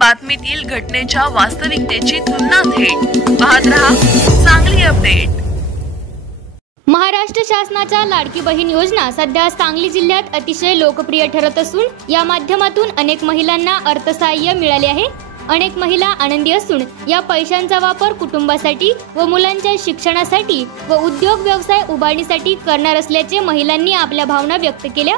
बातमीतील घटनेच्या वास्तविकतेची तुलना थेट पाहत रहा सांगली अपडेट। महाराष्ट्र शासनाच्या लाडकी बहीण योजना सध्या सांगली जिल्ह्यात अतिशय लोकप्रिय ठरत असून या माध्यमातून अनेक महिलांना अर्थसहाय्य मिळाले आहे। अनेक महिला आनंदी असून या पैशांचा वापर कुटुंबासाठी व मुलांच्या शिक्षणासाठी व उद्योग व्यवसाय उभारणीसाठी करणार असल्याचे महिलांनी आपल्या भावना व्यक्त केल्या।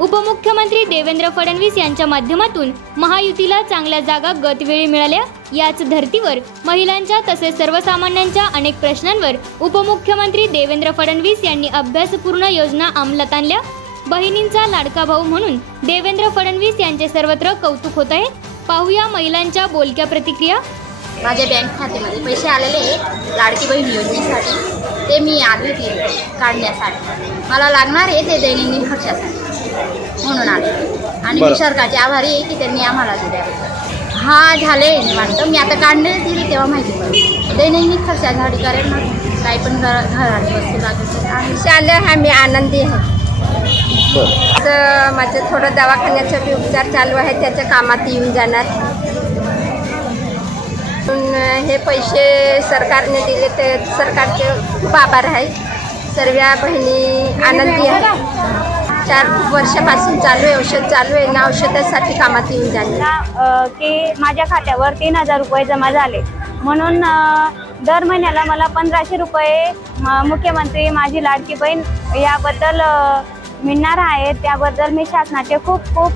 उपमुख्यमंत्री देवेंद्र फडणवीस यांच्या माध्यमातून महायुतीला चांगल्या जागा गतवेळी मिळाल्या। याच धर्तीवर महिलांच्या तसेच सर्वसामान्यांच्या अनेक प्रश्नांवर उपमुख्यमंत्री देवेंद्र फडणवीस यांनी अभ्यासपूर्ण योजना अंमलात आणल्या। बहिणींचा लाडका भाऊ म्हणून देवेंद्र फडणवीस यांचे सर्वत्र कौतुक होत आहे। पाहूया महिलांच्या बोलक्या प्रतिक्रिया। माझ्या बँक खात्यामध्ये पैसे आलेले आहे लाडकी बहीण योजनेसाठी, ते मी आले काढण्यासाठी मला लागणार आहे ते दैनंदिन खर्चासाठी म्हणून आले आणि मी सरकारचे आभारी आहे की त्यांनी आम्हाला दिले। हा झाले निवांत, मी आता काढण्यात दिली तेव्हा माहिती पडली दैनंदिन खर्चासाठी करेल ना, काही पण घरात वस्तू लागत आहे मी आनंदी आहे। माझं थोडं दवाखान्याचे उपचार चालू आहे, त्याच्या कामात येऊन जाणार। हे पैसे सरकारने दिले ते सरकारचे खूप आभार आहे। सर्व बहिणी आनंदी आहे। 4 वर्षापासून चालू आहे, औषध चालू आहे ना, औषधासाठी कामात येऊन जाणार की माझ्या खात्यावर 3000 रुपये जमा झाले म्हणून दर महिन्याला मला 1500 रुपये मुख्यमंत्री माझी लाडकी बहीण याबद्दल मिळणार आहे। त्याबद्दल मी शासनाचे खूप खूप